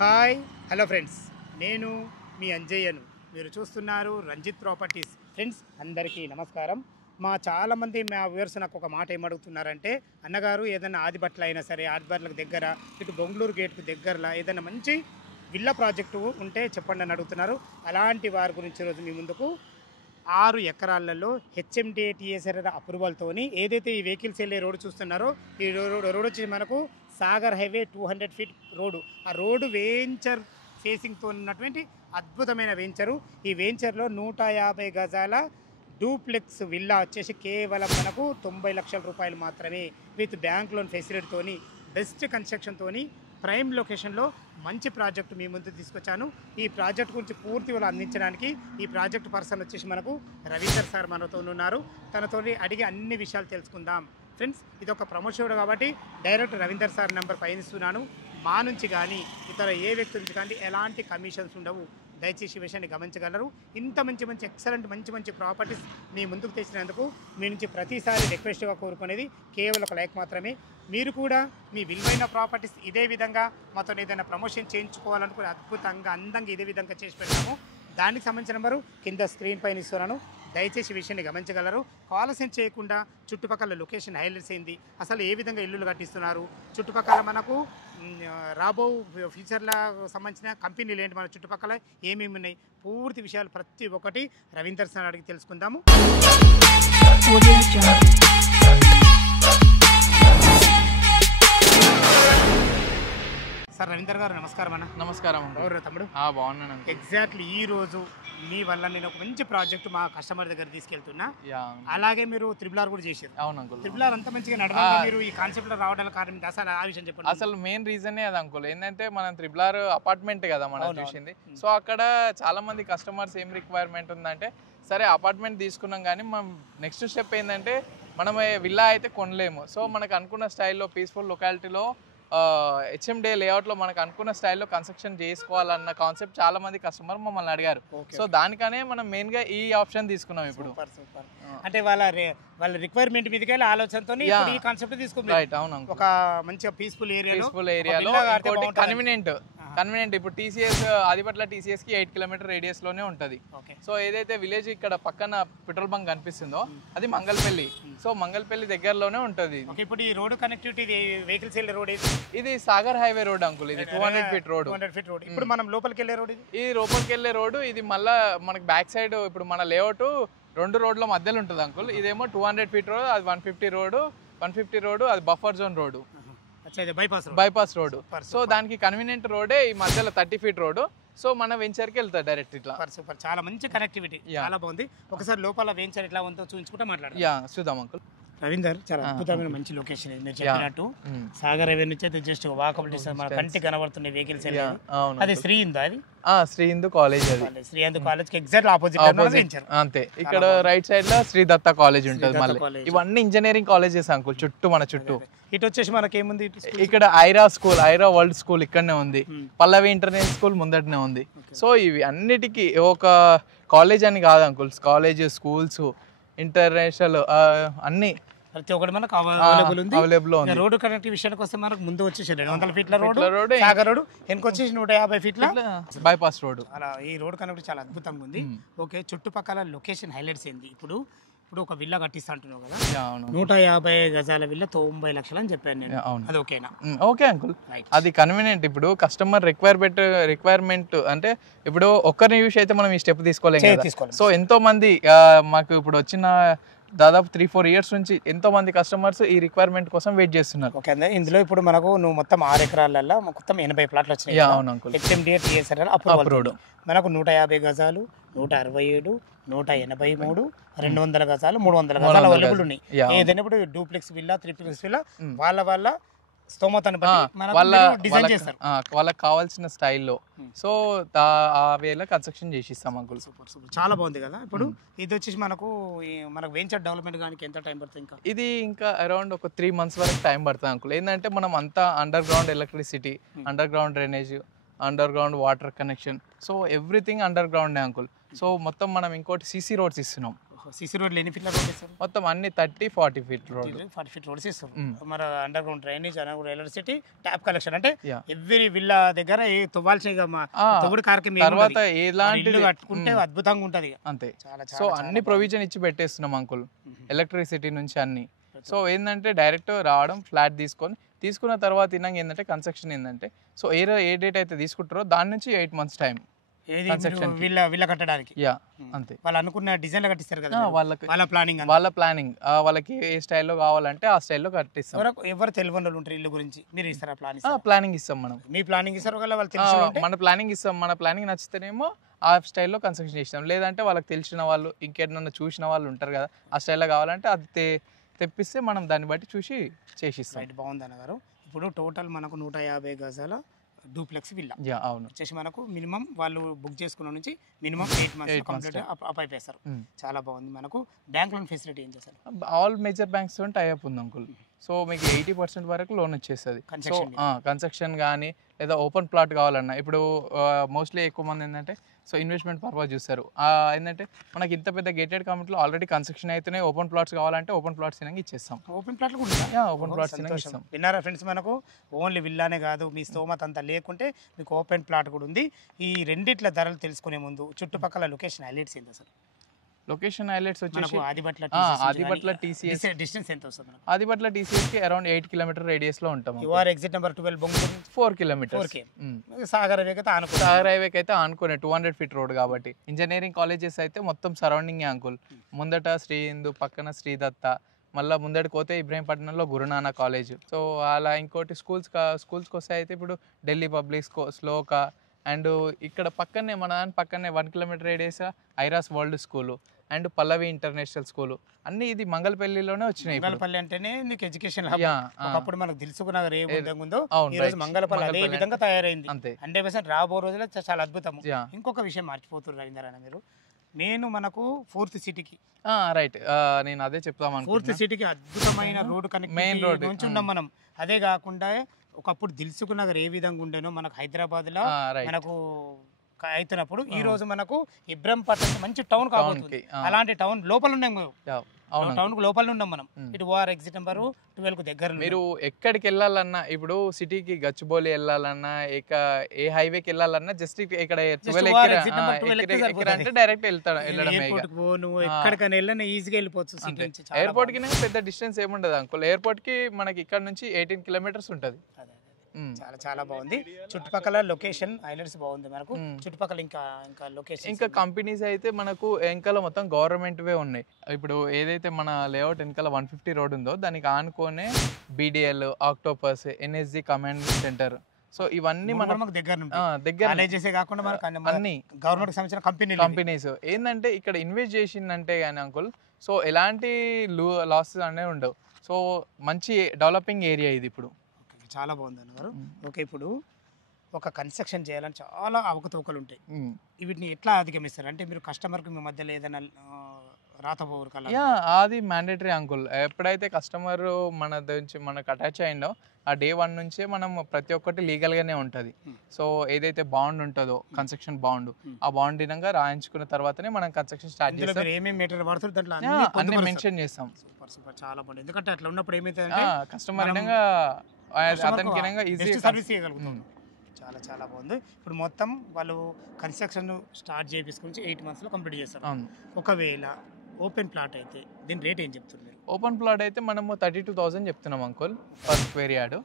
Hi hello friends, నేను మీ అంజయ్యను. మీరు చూస్తున్నారు రంజిత్ ప్రాపర్టీస్. ఫ్రెండ్స్ అందరికీ నమస్కారం. చాలామంది మా వ్యూవర్స్ నాకు ఒక మాట ఏమడుగుతున్నారంటే, అన్నగారు ఏదైనా ఆదిబట్ల అయినా సరే, ఆదిబట్లకు దగ్గర ఇటు బొంగళూరు గేట్కు దగ్గరలో ఏదైనా మంచి విల్లా ప్రాజెక్టు ఉంటే చెప్పండి అని అడుగుతున్నారు. అలాంటి వారి గురించి ఈరోజు మీ ముందుకు 6 ఎకరాలలో హెచ్ఎండిఏటిఎస్ఆర్ అప్రూవల్తోని ఏదైతే ఈ వెహికల్స్ వెళ్ళే రోడ్డు చూస్తున్నారో, ఈ రోడ్ వచ్చి మనకు సాగర్ హైవే 200 ఫీట్ రోడ్డు. ఆ రోడ్డు వెంచర్ ఫేసింగ్తో ఉన్నటువంటి అద్భుతమైన వెంచరు. ఈ వెంచర్లో 150 గజాల డూప్లెక్స్ విల్లా వచ్చేసి కేవలం మనకు 90 లక్షల రూపాయలు మాత్రమే, విత్ బ్యాంక్ లోన్ ఫెసిలిటీతోని, బెస్ట్ కన్స్ట్రక్షన్తోని, ప్రైమ్ లొకేషన్లో మంచి ప్రాజెక్టు మీ ముందు తీసుకొచ్చాను. ఈ ప్రాజెక్ట్ గురించి పూర్తి వాళ్ళు అందించడానికి ఈ ప్రాజెక్ట్ పర్సన్ వచ్చేసి మనకు రవీందర్ సార్ మనతో ఉన్నారు. తనతో అడిగి అన్ని విషయాలు తెలుసుకుందాం. ఫ్రెండ్స్, ఇది ఒక ప్రమోషన్ కాబట్టి డైరెక్ట్ రవీందర్ సార్ నెంబర్ పైన ఇస్తున్నాను. మా నుంచి కానీ ఇతర ఏ వ్యక్తి నుంచి కానీ ఎలాంటి కమిషన్స్ ఉండవు. దయచేసి విషయాన్ని గమనించగలరు. ఇంత మంచి ఎక్సలెంట్ మంచి ప్రాపర్టీస్ మీ ముందుకు తెచ్చినందుకు మీ నుంచి ప్రతిసారి రిక్వెస్ట్గా కోరుకునేది కేవలం ఒక లైక్ మాత్రమే. మీరు కూడా మీ విలువైన ప్రాపర్టీస్ ఇదే విధంగా మాతో ఏదైనా ప్రమోషన్ చేయించుకోవాలనుకుని అద్భుతంగా అందంగా ఇదే విధంగా చేసి పెడతాము. దానికి సంబంధించిన నెంబరు కింద స్క్రీన్ పైన ఇస్తున్నాను. దయచేసి విషయాన్ని గమనించగలరు. ఆలస్యం చేయకుండా చుట్టుపక్కల లొకేషన్ హైలైట్స్ అయింది, అసలు ఏ విధంగా ఇల్లులు కట్టిస్తున్నారు, చుట్టుపక్కల మనకు రాబో ఫ్యూచర్లో సంబంధించిన కంపెనీలు ఏంటి, మన చుట్టుపక్కల ఏమేమి ఉన్నాయి, పూర్తి విషయాలు ప్రతి ఒక్కటి రవీందర్ సార్ అడిగి తెలుసుకుందాము. సార్ రవీందర్ గారు నమస్కారం అన్న. నమస్కారం. ఎవరు తమ్ముడు? బాగున్నాను. ఎగ్జాక్ట్లీ ఈ రోజు మీ వల్ల నేను ఒక మంచి ప్రాజెక్ట్ మా కస్టమర్ దగ్గర తీసుకెళ్తున్నా. అలాగే మీరు త్రిబుల్ కూడా చేశారు. అవును అంకుల్. త్రిబుల్ అంత మంచిగా నడవాలి, మీరు ఈ కాన్సెప్ట్ లో రావడానికి కారణం అసలు ఆ విషయం చెప్పండి. అసలు మెయిన్ రీజనే అది అంకుల్. ఏంటంటే మనం త్రిబుల్ అపార్ట్మెంట్ కదా మనం చూసింది. సో అక్కడ చాలా మంది కస్టమర్స్ ఏం రిక్వైర్మెంట్ ఉందంటే, సరే అపార్ట్మెంట్ తీసుకున్నాం కానీ మనం నెక్స్ట్ స్టెప్ ఏంటంటే మనం విల్లా అయితే కొనలేము. సో మనకు అనుకున్న స్టైల్లో పీస్ఫుల్ లొకాలిటీలో హెచ్ఎండే లేఅవుట్లో మనకు అనుకున్న స్టైల్లో కన్స్ట్రక్షన్ చేసుకోవాలన్న కాన్సెప్ట్ చాలా మంది కస్టమర్ మమ్మల్ని అడిగారు. సో దానికనే మనం మెయిన్గా ఈ ఆప్షన్ తీసుకున్నాం ఇప్పుడు. అంటే వాళ్ళ రిక్వైర్మెంట్ మీదకి వెళ్ళి ఆలోచనతో ఈ కాన్సెప్ట్ తీసుకున్నాం. రైట్. అవును. ఒక మంచి పీస్ఫుల్ ఏరియాలో కన్వీనియంట్. ఇప్పుడు టీసీఎస్ ఆదిపట్ల టీసీఎస్ కి 8 కిలోమీటర్ రేడియస్ లోనే ఉంటది. సో ఏదైతే విలేజ్ ఇక్కడ పక్కన పెట్రోల్ బంక్ కనిపిస్తుందో అది మంగళపల్లి. సో మంగళపల్లి దగ్గరలోనే ఉంటది. ఇప్పుడు ఈ రోడ్ కనెక్టివిటీ వెహికల్స్ వెళ్ళే రోడ్ ఇది సాగర్ హైవే రోడ్ అంకుల్. ఇది 200 ఫీట్ రోడ్. ఇప్పుడు మనం లోపలికి వెళ్ళే రోడ్ ఇది లోపలికి వెళ్ళే రోడ్. ఇది మళ్ళా మనకి బ్యాక్ సైడ్ ఇప్పుడు మన లేఅవుట్ 2 రోడ్ల మధ్యలో ఉంటుంది అంకుల్. ఇదేమో 200 ఫీట్ రోడ్, అది 150 రోడ్, అది buffer zone road, bypass road. So దానికి కన్వీనియంట్ రోడే ఈ మధ్యలో 30 ఫీట్ రోడ్. సో మన వెంచర్ కి వెళ్తారు డైరెక్ట్ ఇట్లా. సూపర్, చాలా మంచి కనెక్టివిటీ, చాలా బాగుంది. ఒకసారి లోపల వెంచర్ ఎట్లా ఉందో చూపించుకుంటే మాట్లాడదాం. చూద్దాం అంకుల్. రవీందర్, చాలా అద్భుతమైన మంచి లొకేషన్ ఇది. మీరు చెప్పినట్టు సాగర్ హైవే నుంచి అయితే జస్ట్ వాకబుల్ డిస్టెన్స్, మన కంటికి కనబడుతున్న వెహికల్స్. అది శ్రీ హిందూ, అది శ్రీ హిందూ కాలేజ్. అది శ్రీ హిందూ కాలేజ్ కి ఎగ్జాక్ట్ ఆపోజిట్ అంతే. ఇక్కడ రైట్ సైడ్ లో శ్రీ దత్త కాలేజ్ ఉంటుంది. మళ్ళీ ఇవన్నీ ఇంజనీరింగ్ కాలేజెస్ అంకుల్ చుట్టూ, మన చుట్టూ. ఇటు వచ్చేసి మనకి ఏముంది, ఇక్కడ ఐరా వరల్డ్ స్కూల్ ఇక్కడనే ఉంది. పల్లవి ఇంటర్నేషనల్ స్కూల్ ముందటనే ఉంది. సో ఇవి అన్నిటికీ ఒక కాలేజ్ అని కాదు అంకుల్, కాలేజ్, స్కూల్స్, ఇంటర్నేషనల్ అన్ని ప్రతి ఒక్కటి మనకు అవైలబుల్ ఉంది. రోడ్ కనెక్టివ్ విషయానికి వస్తే మనకు ముందు వచ్చేసి 200 ఫీట్ల రోడ్, సాగర్ రోడ్, వెనకొచ్చేసి 150 ఫీట్ల బైపాస్ రోడ్. అలా ఈ రోడ్ కనెక్టివ్ చాలా అద్భుతంగా ఉంది. ఓకే, చుట్టుపక్కల లొకేషన్ హైలైట్స్ ఏంది? ఇప్పుడు ఒక విల్లా కట్టిస్తా అంటున్నావు కదా, 150 గజాల విల్లా 90 లక్షలు అని చెప్పాను నేను. అది ఓకేనా? ఓకే అంకుల్, అది కన్వీనియంట్. ఇప్పుడు కస్టమర్ రిక్వైర్మెంట్ అంటే ఇప్పుడు ఒక్కరిని యూస్ అయితే మనం ఈ స్టెప్ తీసుకోలేము. సో ఎంతో మంది మాకు ఇప్పుడు వచ్చిన దాదాపు 3-4 ఇయర్స్ నుంచి ఎంతో మంది కస్టమర్స్ ఈ రిక్వైర్మెంట్ కోసం వెయిట్ చేస్తున్నారు. ఓకే, ఇందులో ఇప్పుడు మనకు నువ్వు మొత్తం 6 ఎకరాలలో మొత్తం 80 ప్లాట్లు వచ్చినాయి. అవును అంకుల్. హెచ్ఎండిఏటిఎస్ఆర్ అప్రూవల్ మనకు 150 గజాలు, 167, 183, 200 గజాలు, 300 గజాలు అవైలబుల్ ఉన్నాయి. ఏదైనా ఇప్పుడు డూప్లెక్స్ విల్లా, త్రిప్లెక్స్ విల్లా వాళ్ళ స్తోమతను బట్టి డిజైన్ చేస్తారు, వాళ్ళకి కావాల్సిన స్టైల్లో. సో ఆ వేలో కన్స్ట్రక్షన్ చేసి ఇస్తాం అంకుల్. సూపర్, చాలా బాగుంది కదా. ఇప్పుడు ఇది వచ్చేసి మనకు వెంచర్ డెవలప్మెంట్ కానీ ఎంత టైం పడుతుంది? ఇది ఇంకా అరౌండ్ ఒక 3 months వరకు టైం పడుతుంది అంకుల్. ఏంటంటే మనం అంతా under ground electricity, under ground drainage, under ground water connection, so everything under ground uncle. So మొత్తం మనం ఇంకోటి సీసీ రోడ్స్ ఇస్తున్నాం. సిసి రోడ్లు ఎన్ని ఫీట్ల రోడ్ ఇస్తారు? మొత్తం అన్ని 30-40 ఫీట్ రోడ్. 40 ఫీట్ రోడ్స్ ఇస్తారు. మరి under ground drainage, under ground electricity, tap collection అంటే Yeah. ఎవ్రీ విల్లా దగ్గర తవ్వాల్సిన తవ్వుడు కార్యక్రమం తర్వాత ఎలాంటి కట్టుకుంటే అద్భుతంగా ఉంటది. అంతే. చాలా సో అన్ని ప్రొవిజన్ ఇచ్చి పెట్టేస్తున్నాం అంకుల్, ఎలక్ట్రిసిటీ నుంచి అన్ని. సో ఏంటంటే డైరెక్ట్ రావడం, ఫ్లాట్ తీసుకున్న తర్వాత ఇన్నాక ఏంటంటే కన్స్ట్రక్షన్ ఏంటంటే, సో ఏ డేట్ అయితే తీసుకుంటారో దాని నుంచి 8 months టైం ఏది విల్ల కట్టడానికి. యా అంతే. వాళ్ళు అనుకున్న డిజైన్లు కట్టిస్తారు కదా వాళ్ళకి, వాళ్ళ ప్లానింగ్ వాళ్ళకి ఏ స్టైల్లో కావాలంటే ఆ స్టైల్లో కట్టిస్తాం. ఎవరు తెలియని వాళ్ళు ఉంటారు ఇల్లు గురించి, మీరు ఇస్తారా ప్లానింగ్ ఇస్తాం మనం. మీ ప్లానింగ్ ఇస్తారు కదా వాళ్ళు తెలుసు మన ప్లానింగ్ ఇస్తాం. మన ప్లానింగ్ నచ్చితేనేమో ఆ స్టైల్లో కన్స్ట్రక్షన్ చేస్తాం, లేదంటే వాళ్ళకి తెలిసిన వాళ్ళు ఇంకేదన్నా చూసిన వాళ్ళు ఉంటారు కదా, ఆ స్టైల్లో కావాలంటే అది తెప్పిస్తే మనం దాన్ని బట్టి చూసి చేసిస్తాం. రైట్, బాగుంది అన్నగారు. ఇప్పుడు టోటల్ మనకు 150 గజాల డూప్లెక్స్ విల్లా. అవును. వచ్చేసి మనకు మినిమం వాళ్ళు బుక్ చేసుకున్న నుంచి మినిమం 8 months కంప్లీట్ అప్ అయిపోతారు. చాలా బాగుంది. మనకు బ్యాంక్ లోన్ ఫెసిలిటీ ఏం చేస్తారు? ఆల్ మేజర్ బ్యాంక్స్ టైఅప్ ఉంది అంకుల్. సో మీకు 80% వరకు లోన్ వచ్చేస్తుంది. సో కన్స్ట్రక్షన్ కానీ లేదా ఓపెన్ ప్లాట్ కావాలన్నా, ఇప్పుడు మోస్ట్లీ ఎక్కువ మంది ఏంటంటే సో ఇన్వెస్ట్మెంట్ పర్పస్ చూస్తారు. ఏంటంటే మనకి ఇంత పెద్ద గేటెడ్ కమ్యూనిటీలో ఆల్రెడీ కన్స్ట్రక్షన్ అయితేనే ఓపెన్ ప్లాట్స్ కావాలంటే ఓపెన్ ప్లాట్స్ తినగా ఇచ్చేస్తాం. ఓపెన్ ప్లాట్లు కూడా ఓపెన్ ప్లాట్స్ తినగా ఇస్తాం. విన్నారా ఫ్రెండ్స్, మనకు ఓన్లీ విల్లానే కాదు, మీ స్తోమత అంతా లేకుంటే మీకు ఓపెన్ ప్లాట్ కూడా ఉంది. ఈ రెండిట్ల ధరలు తెలుసుకునే ముందు చుట్టుపక్కల లొకేషన్ హైలైట్స్ ఏంటి అసలు? లొకేషన్ హైలైట్స్ వచ్చేసి ఆదిబట్ల TCS డిస్టెన్స్ ఎంత వస్తుంది? ఆదిబట్ల TCS కి అరౌండ్ 8 km రేడియస్ లో ఉంటాం. Your exit number 12 Bonguru 4 km. Sagar హైవేకి అయితే ఆనుకునే 200 feet రోడ్ కాబట్టి. ఇంజనీరింగ్ కాలేజెస్ అయితే మొత్తం సరౌండింగ్ అంకుల్. ముందట శ్రీ హిందూ, పక్కన శ్రీదత్త, మళ్ళీ ముందటికి పోతే ఇబ్రహీంపట్నంలో గురునానా కాలేజ్. సో అలా ఇంకోటి స్కూల్స్కి వస్తే అయితే ఇప్పుడు ఢిల్లీ పబ్లిక్ శ్లోక, అండ్ ఇక్కడ పక్కనే మన పక్కనే 1 km radius Airas world school and Pallavi international school, అన్ని ఇది మంగళపల్లిలోనే వచ్చినాయి. మంగళపల్లి అంటేనే నీకు ఎడ్యుకేషన్ హబ్. ఒకప్పుడు మనకు తెలుసుకున్న రేవుందో ఈ రోజు మంగళపల్లి అదే విధంగా తయారైంది. 100% రాబో రోజుల్లో చాలా అద్భుతం. ఇంకొక విషయం మర్చిపోతున్నారు రవీంద్రన్న మీరు, నేను మనకు 4th సిటీకి రైట్, నేను అదే చెప్తాను. 4th సిటీకి అద్భుతమైన రోడ్డు మెయిన్ రోడ్ నుంచి ఉన్నాం మనం. అదే కాకుండా ఒకప్పుడు దిల్సుఖ్ నగర్ ఏ విధంగా ఉండేనో మనకు హైదరాబాద్ లో మనకు అవుతున్నప్పుడు ఈ రోజు మనకు ఇబ్రహీంపట్నం మంచి టౌన్ కాబోతుంది. అలాంటి టౌన్ లోపల ఉన్నాం, టౌన్ కు లోపల ఉన్నాం మనం. ఇటు ఓఆర్ ఎగ్జిట్ నెంబర్ 12 కు దగ్గర. మీరు ఎక్కడికి వెళ్ళాలన్నా, ఇప్పుడు సిటీకి గచ్చిబౌలి వెళ్ళాలన్నా, ఇక ఏ హైవేకి వెళ్ళాలన్నా జస్ట్ ఇక్కడ 12 అంటే డైరెక్ట్ నువ్వు ఎక్కడికైనా వెళ్ళినా ఈజీగా వెళ్ళిపోవచ్చు. ఎయిర్పోర్ట్ కి పెద్ద డిస్టెన్స్ ఏముండదు అంకుల్. ఎయిర్పోర్ట్ కి మనకి ఇక్కడ నుంచి 18 kilometers ఉంటది. చాలా చాలా బాగుంది. చుట్టుపక్కల లొకేషన్ హైలైట్స్ బాగుంది మనకు. చుట్టుపక్కల ఇంకా లొకేషన్, ఇంకా కంపెనీస్ అయితే మనకు వెనకాల మొత్తం గవర్నమెంట్ వే ఉన్నాయి. ఇప్పుడు ఏదైతే మన లేఅవుట్ వెనకాల 150 రోడ్ ఉందో దానికి ఆనుకోనే BDL, octopus, NSG command centre. So ఇవన్నీ మనకు దగ్గర కాకుండా అన్ని గవర్నమెంట్ సంబంధించిన కంపెనీస్ ఏంటంటే ఇక్కడ ఇన్వెస్ట్ చేసిందంటే కానీ అంకుల్, సో ఎలాంటి లాసెస్ అనేవి ఉండవు. సో మంచి డెవలపింగ్ ఏరియా ఇది. ఇప్పుడు చాలా బాగుంది అన్నగారు. ఓకే, ఇప్పుడు ఒక కన్స్ట్రక్షన్ చేయాలని చాలా అవకతవకలు ఉంటాయి. వీటిని ఎట్లా అధిగమిస్తారు? అంటే మీరు కస్టమర్కి మీ మధ్యలో ఏదైనా రాతపోరు కదా? అది మ్యాండేటరీ అంకుల్. ఎప్పుడైతే కస్టమర్ మనకు అటాచ్ అయిందో ఆ day 1 నుంచే మనం ప్రతి ఒక్కటి లీగల్గానే ఉంటుంది. సో ఏదైతే బాండ్ ఉంటుందో కన్స్ట్రక్షన్ బాండ్, ఆ బాండ్ విధంగా రాయించుకున్న తర్వాతనే మనం కన్స్ట్రక్షన్ స్టార్ట్ చేస్తాం. ఏమేమి మెటీరియల్ వాడుతారు దాంట్లో అన్ని మెన్షన్ చేస్తాం. సూపర్ చాలా బాగుంది. ఎందుకంటే అట్లా ఉన్నప్పుడు ఏమైతే కస్టమర్ అతనికి ఈజీ సర్వీస్ చేయగలుగుతాం. చాలా చాలా బాగుంది. ఇప్పుడు మొత్తం వాళ్ళు కన్స్ట్రక్షన్ స్టార్ట్ చేయించుకుని 8 months లో కంప్లీట్ చేస్తారు. ఒకవేళ ఓపెన్ ప్లాట్ అయితే దీని రేట్ ఏం చెప్తున్నారు? ఓపెన్ ప్లాట్ అయితే మనము 32,000 చెప్తున్నాం uncle per square yard.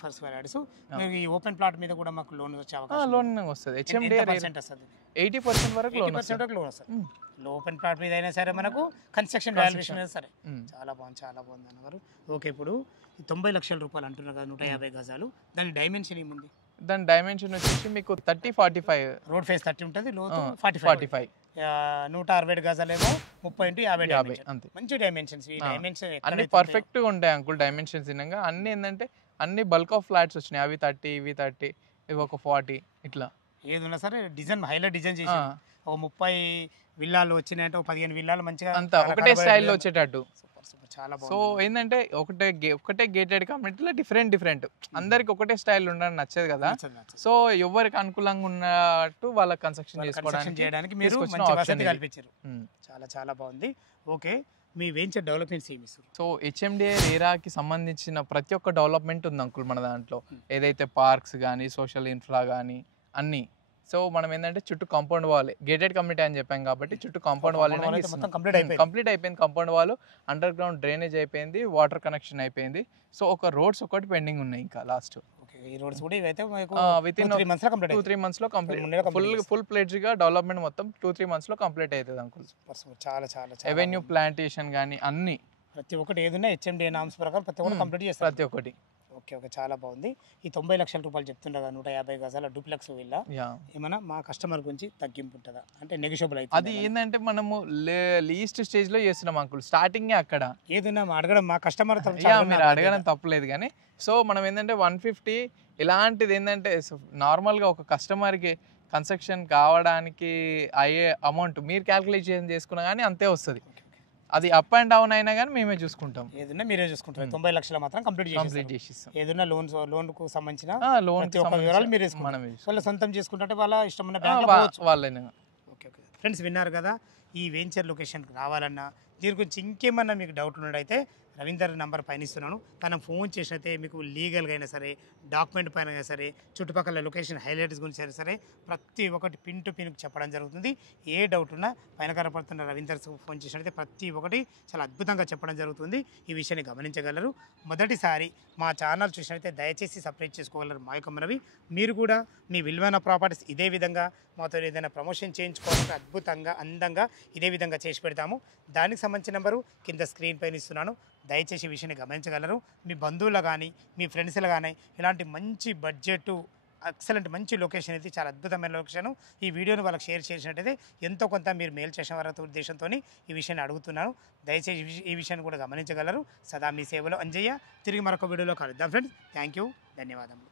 First square yards. మీరు ఈ ఓపెన్ ప్లాట్ మీద కూడా మాకు లోన్ వచ్చే అవకాశం? లోన్ వస్తుంది. HMD 80% వరకు లోన్ వస్తుంది. ఓపెన్ ప్లాట్ మీద అయినా సరే మనకు కన్స్ట్రక్షన్ వాల్యుయేషన్ అయినా సరే. చాలా బాగుంది అన్నగారు. ఓకే, ఇప్పుడు 90 లక్షల రూపాయలు అంటున్నారు కదా 150 గజాలు, దాని డైమెన్షన్ ఏముంది? దాని డైమెన్షన్ వచ్చేసి మీకు 30-45. రోడ్ ఫేస్ 30 ఉంటుంది, లోతు 45. 160 గజాలేమో 30x50 అంతే. మంచి డైమెన్షన్స్. ఈ డైమెన్షన్ అన్ని పర్ఫెక్ట్ గా ఉంటాయి అంకుల్. డైమెన్షన్స్ విధంగా అన్ని ఏంటంటే అన్ని బల్క్ ఆఫ్ ఫ్లాట్స్ వచ్చినాయి. అవి 30, ఇవి 30, ఇవి ఒక 40 ఇట్లా. ఏది ఉన్నా సరే డిజైన్ హైలైట్ డిజైన్ చేసి ఒక 30 విల్లాలు వచ్చినాయంటే 15 విల్లాలు మంచిగా అంతా ఒకటే స్టైల్లో వచ్చేటట్టు. సూపర్ చాలా సో బాగుంది. ఏంటంటే ఒకటే గేటెడ్ కమ్యూనిటీలో డిఫరెంట్ అందరికి ఒకటే స్టైల్ ఉండడం నచ్చదు కదా. నచ్చదు, నచ్చదు. సో ఎవరికి అనుకూలంగా ఉన్నట్టు వాళ్ళ కన్స్ట్రక్షన్ కన్స్ట్రక్షన్ చేసుకోవడానికి చేయడానికి మీరు తీసుకొచ్చిన మంచి option వసతి ఇది. కల్పించారు. చాలా చాలా బాగుంది. ఓకే, మీ వెంచర్ డెవలప్మెంట్స్ ఏమి ఇస్తారు? సో హెచ్ఎండిఏ రేరాకి సంబంధించిన ప్రతి ఒక్క డెవలప్మెంట్ ఉంది అంకుల్ మన దాంట్లో. ఏదైతే పార్క్స్ కానీ సోషల్ ఇన్ఫ్రా కానీ అన్నీ. సో మనం ఏంటంటే చుట్టూ కాంపౌండ్ వాల్, గేటెడ్ కమ్యూనిటీ అని చెప్పాం కాబట్టి చుట్టూ కాంపౌండ్ వాల్ మొత్తం కంప్లీట్ అయిపోయింది. కంప్లీట్ అయిపోయింది. Compound wall, under ground drainage అయిపోయింది, వాటర్ కనెక్షన్ అయిపోయింది. సో ఒక రోడ్స్ ఒకటి పెండింగ్ ఉన్నాయి ఇంకా లాస్ట్. ఓకే, ఈ రోడ్స్ కూడా ఇవైతే మీకు విత్ ఇన్ 2-3 మంత్స్ లో కంప్లీట్ 2-3 months లో కంప్లీట్ ముందే complete ఫుల్ ప్లేడ్జ్ గా డెవలప్మెంట్ మొత్తం 2-3 months లో కంప్లీట్ అవుతుంది అంకుల్. అయిపోతుంది. చాలా చాలా ఎవెన్యూ ప్లాంటేషన్ కానీ అన్ని ప్రతి ఒక్కటి ఏదున్నా హెచ్ఎండి నామ్స్ ప్రకారం ప్రతి ఒక్కటి కంప్లీట్ చేస్తారు. ప్రతి ఒక్కటి. ఓకే ఓకే, చాలా బాగుంది. ఈ 90 లక్షల రూపాయలు చెప్తుండగా 150 గజాల డూప్లెక్స్ విల్లా ఏమన్నా మా కస్టమర్ గురించి తగ్గింపు ఉంటుందా, అంటే నెగోషియబుల్ అయితే? అది ఏంటంటే మనము లీస్ట్ స్టేజ్ లో చేస్తున్నాం అంకుల్, స్టార్టింగ్ అక్కడ. ఏదైనా అడగడం మా కస్టమర్ మీరు అడగడం తప్పలేదు కానీ. సో మనం ఏంటంటే 150 ఇలాంటిది ఏంటంటే నార్మల్గా ఒక కస్టమర్కి కన్స్ట్రక్షన్ కావడానికి అయ్యే అమౌంట్ మీరు క్యాల్కులేషన్ చేసుకున్నా కానీ అంతే వస్తుంది. అది అప్ అండ్ డౌన్ అయినా కానీ మేమే చూసుకుంటాం. ఏదైనా మీరే చూసుకుంటారు. 90 లక్షలు మాత్రం కంప్లీట్ చేసిస్తాం. ఏదైనా లోన్కు సంబంధించిన లోన్ ప్రతి ఒక్క వివరాలు మీరు వాళ్ళ సొంతం చేసుకుంటే వాళ్ళ ఇష్టమైన వాళ్ళైనా. ఓకే ఓకే ఫ్రెండ్స్, విన్నారు కదా. ఈ వెంచర్ లొకేషన్కి రావాలన్నా దీని గురించి ఇంకేమన్నా మీకు డౌట్ ఉన్నట్టయితే రవీందర్ నంబర్ పైన ఇస్తున్నాను. తను ఫోన్ చేసినైతే మీకు లీగల్గా అయినా సరే, డాక్యుమెంట్ పైన అయినా సరే, చుట్టుపక్కల లొకేషన్ హైలైట్స్ గురించి అయినా సరే ప్రతి ఒక్కటి పిన్ టు పిన్ చెప్పడం జరుగుతుంది. ఏ డౌట్ ఉన్నా పైన కనపడుతున్న రవీందర్ ఫోన్ చేసినట్లయితే ప్రతి ఒక్కటి చాలా అద్భుతంగా చెప్పడం జరుగుతుంది. ఈ విషయాన్ని గమనించగలరు. మొదటిసారి మా ఛానల్ చూసినట్లయితే దయచేసి సబ్స్క్రైబ్ చేసుకోగలరు. మా యొక్క మనవి. మీరు కూడా మీ విలువైన ప్రాపర్టీస్ ఇదే విధంగా మాతో ఏదైనా ప్రమోషన్ చేయించుకోవాలంటే అద్భుతంగా అందంగా ఇదే విధంగా చేసి పెడతాము. దానికి సంబంధించిన నెంబరు కింద స్క్రీన్ పైన ఇస్తున్నాను. దయచేసి ఈ విషయాన్ని గమనించగలరు. మీ బంధువులు కానీ మీ ఫ్రెండ్స్లు కానీ ఇలాంటి మంచి బడ్జెట్ ఎక్సలెంట్ మంచి లొకేషన్ అయితే చాలా అద్భుతమైన లొకేషన్. ఈ వీడియోని వాళ్ళకి షేర్ చేసినట్టయితే ఎంతో కొంత మీరు మేలు చేసిన వారి ఉద్దేశంతో ఈ విషయాన్ని అడుగుతున్నాను. దయచేసి ఈ విషయాన్ని కూడా గమనించగలరు. సదా మీ సేవలో అంజయ్య. తిరిగి మరొక వీడియోలో కలుద్దాం ఫ్రెండ్స్. థ్యాంక్ యూ, ధన్యవాదములు.